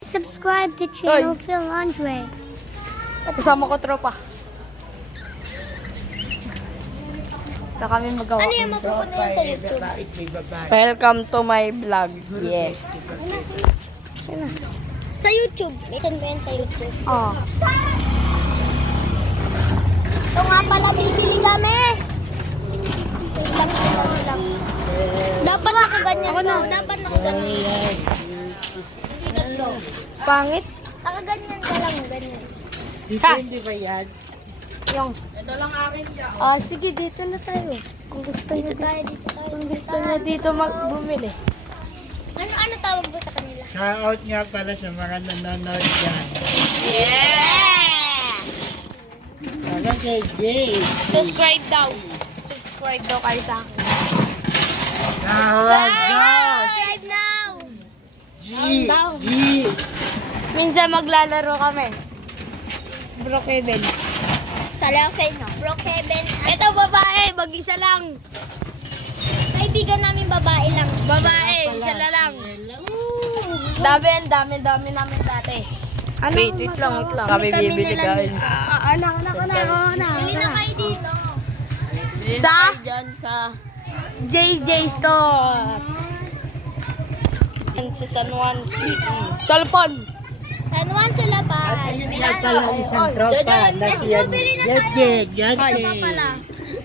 Subscribe to channel Phil Andre. Kasama ko tropa. Na kami magawa. Ano yung mapupunta yun sa YouTube? Welcome to my vlog. Yeah. Sa YouTube. Saan mo yan sa YouTube? Oh. Ito nga pala, bibili kami. Wait lang, wait lang. Dapat nakaganyan ko. Dapat nakaganyan. Pangit. Nakaganyan ka lang, ganyan. Hindi ba yan? Yung. Ito lang akin dyan. Ah, sige, dito na tayo. Kung gusto niyo, Dito tayo. kung gusto niyo dito bumili. Ano tawag mo sa kanila? Shout nga pala sa mga nanonood dyan. Yeah! Parang kay Jay. Subscribe daw. Subscribe daw kayo sa akin. Subscribe now! G. Down. G. Minsan maglalaro kami. Bro Kevin. Sali ako sa inyo. Brookhaven. Ito babae, mag-isa lang. Kaibigan namin babae lang. Babae, isa na lang. Dami namin dati. Wait lang. Kami bibili guys. Anak. Bili na kayo dito. Sa? JJ Store. Sa San Juan City. Salpon. San Juan sila pa. Yan pala isang tropa. Nasyan. Yan. Ito pala.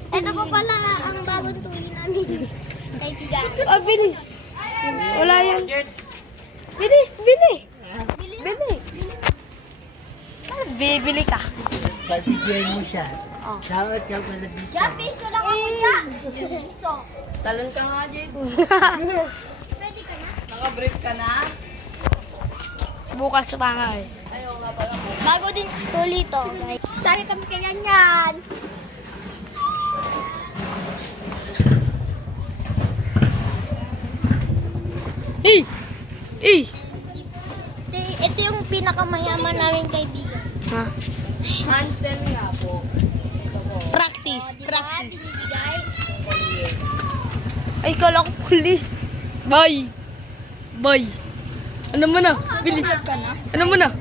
Ito po pala ang bagong tuloy namin. Kaibigan. Ah, bilis. Wala yan. Bilis, bili. Bili. Bibili ka. Pasigyan mo siya. Oh. Shout ka pala dito. Diyan, piso lang ako dyan. Piso. Talon ka nga, Jade. Pwede ka na? Naka-brief ka na? Bukas pa nga eh. Ayaw nga pala po. Bago din tuloy to, guys. Sali kami kaya yan. Ito yung pinakamayaman namin kaibigan. Ha? Hansen nga po. Practice. Bibigay. Ay, kala ko pulis. Bye. Ano mo na? Bilis. Ano mo na?